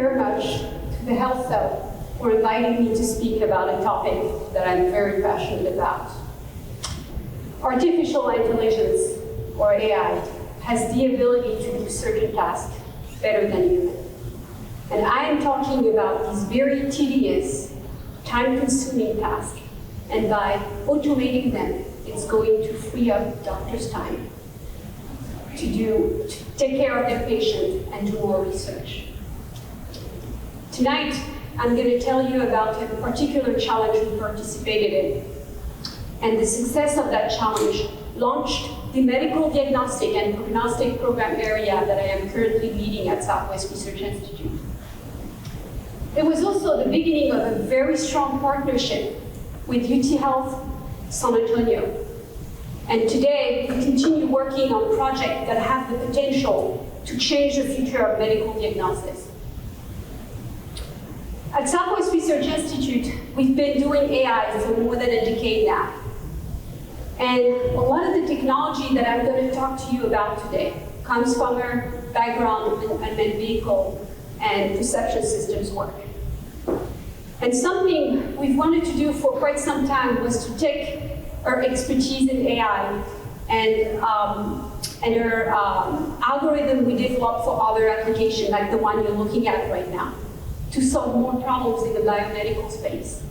very much to the Health Cell for inviting me to speak about a topic that I'm very passionate about. Artificial intelligence, or AI, has the ability to do certain tasks better than human. And I am talking about these very tedious, time-consuming tasks, and by automating them, it's going to free up doctors' time to take care of their patient and do more research. Tonight, I'm going to tell you about a particular challenge we participated in. And the success of that challenge launched the medical diagnostic and prognostic program area that I am currently leading at Southwest Research Institute. It was also the beginning of a very strong partnership with UT Health San Antonio. And today, we continue working on projects that have the potential to change the future of medical diagnosis. At Southwest Research Institute, we've been doing AI for more than a decade now. And a lot of the technology that I'm going to talk to you about today comes from our background in unmanned vehicle and perception systems work. And something we've wanted to do for quite some time was to take our expertise in AI and our algorithm we developed for other applications, like the one you're looking at right now, to solve more problems in the biomedical space.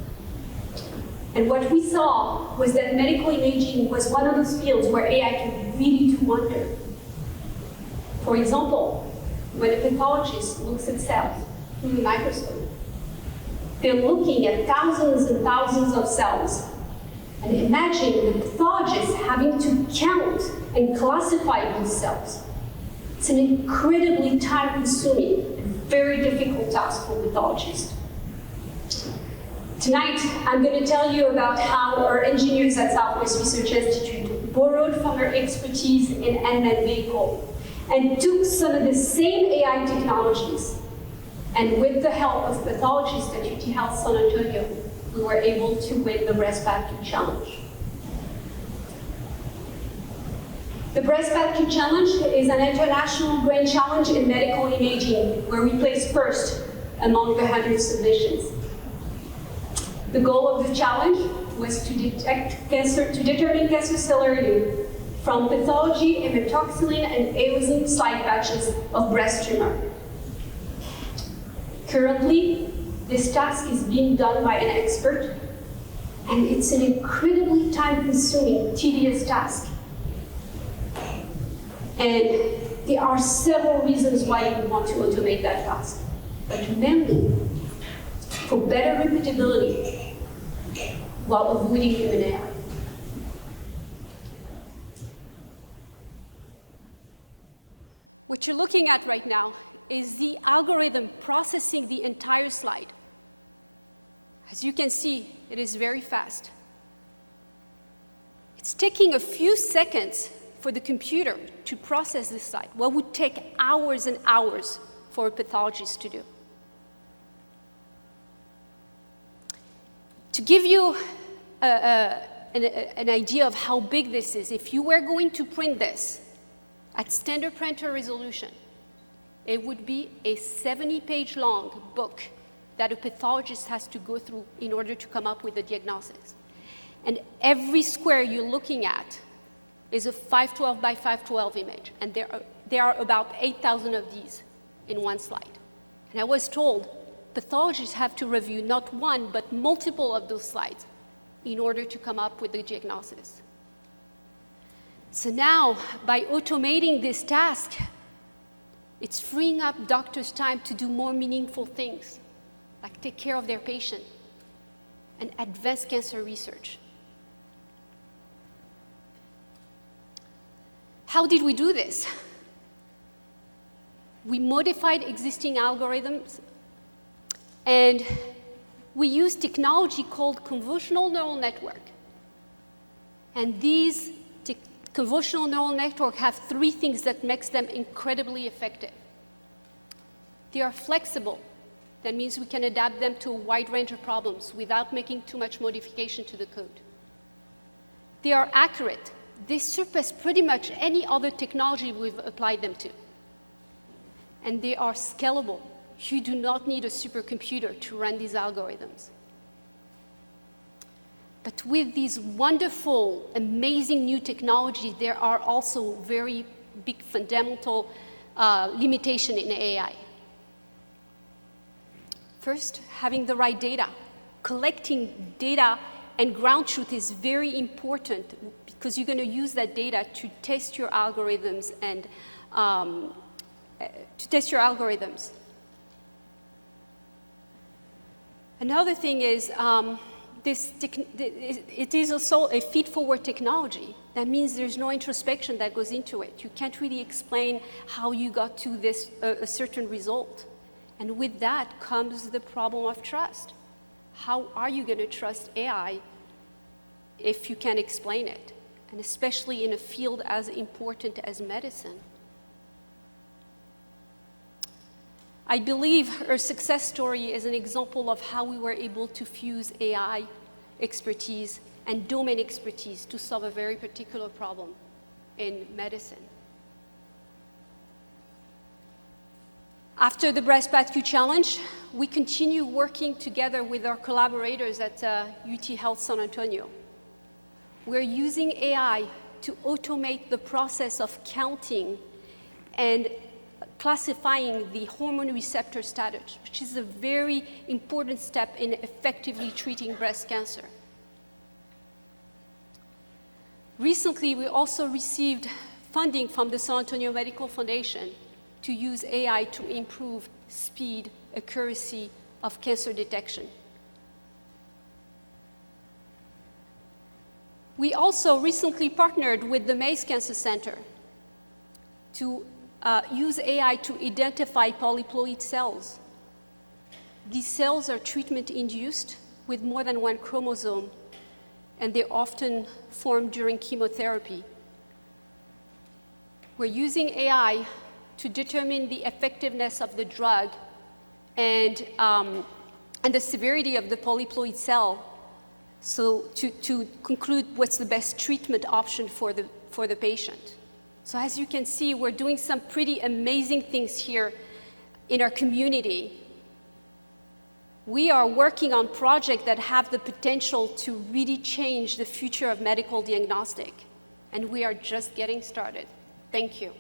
And what we saw was that medical imaging was one of those fields where AI can really do wonder. For example, when a pathologist looks at cells through a microscope, they're looking at thousands and thousands of cells. And imagine the pathologist having to count and classify these cells. It's an incredibly time-consuming and very difficult task for pathologists. Tonight, I'm going to tell you about how our engineers at Southwest Research Institute borrowed from our expertise in unmanned vehicle and took some of the same AI technologies, and with the help of pathologists at UT Health San Antonio, we were able to win the Breast Path Challenge. The Breast Path Challenge is an international grand challenge in medical imaging where we placed first among the 100 submissions. The goal of the challenge was to detect cancer, to determine cancer cellularity from pathology, hematoxylin, and eosine slide patches of breast tumor. Currently, this task is being done by an expert, and it's an incredibly time-consuming, tedious task. And there are several reasons why you want to automate that task, but mainly for better repeatability while avoiding human error. What you're looking at right now is the algorithm processing the entire slide. As you can see, it is very fast. It's taking a few seconds for the computer to process this slide, what would take hours and hours for a pathologist to do. To give you an idea of how big this is, if you were going to print this at standard printer resolution, it would be a 70-page long book that a pathologist has to go through in order to come up with a diagnosis. And every square you're looking at is a 512 by 512 image, and there are about 8,000 of these in one slide. And I was told pathologists have to review not one, but multiple of those slides in order to come up with the diagnosis. So now, by automating this task, it's freeing up doctors' time to do more meaningful things, like take care of their patient and advance cancer research. How did we do this? We modified existing algorithms, and we used technology called convolutional neural network. And these convolutional neural networks have three things that makes them incredibly effective. They are flexible. That means we can adapt them to a wide range of problems without making too much modification to the code. They are accurate. They surpass pretty much any other technology we've applied them to. And they are scalable. You do not need a supercomputer to run these algorithms. But with these wonderful, amazing new technologies, there are also very big fundamental limitations in AI. First, having the right data. Collecting data and ground truth is very important because you're going to use that data to test your algorithms and Another thing is it is also a feed-forward technology. That means there's no introspection that goes into it. You can't really explain how you got to this a certain result. And with that comes the problem of trust. How are you going to trust AI if you can't explain it? And especially in a field as important as medicine. I believe her success story is an example of how we were able to fuse AI expertise and domain expertise to solve a very particular problem in medicine. After the Breast PATQ Challenge, we continue working together with our collaborators at UT Health San Antonio. We're using AI to automate the process of counting and classifying the hormone receptor status, which is a very important step in effectively treating breast cancer. Recently, we also received funding from the San Antonio Medical Foundation to use AI to improve speed, accuracy of cancer detection. We also recently partnered with the Mace Cancer Center to use AI to identify polyploid cells. These cells are treatment-induced with more than one chromosome, and they're often formed during chemotherapy. We're using AI to determine the effectiveness of the drug and the severity of the polyploid cell, so to conclude what's the best treatment option for the patient. So as you can see, we're doing some pretty amazing things here in our community. We are working on projects that have the potential to really change the future of medical diagnostic, and we are just getting started. Thank you.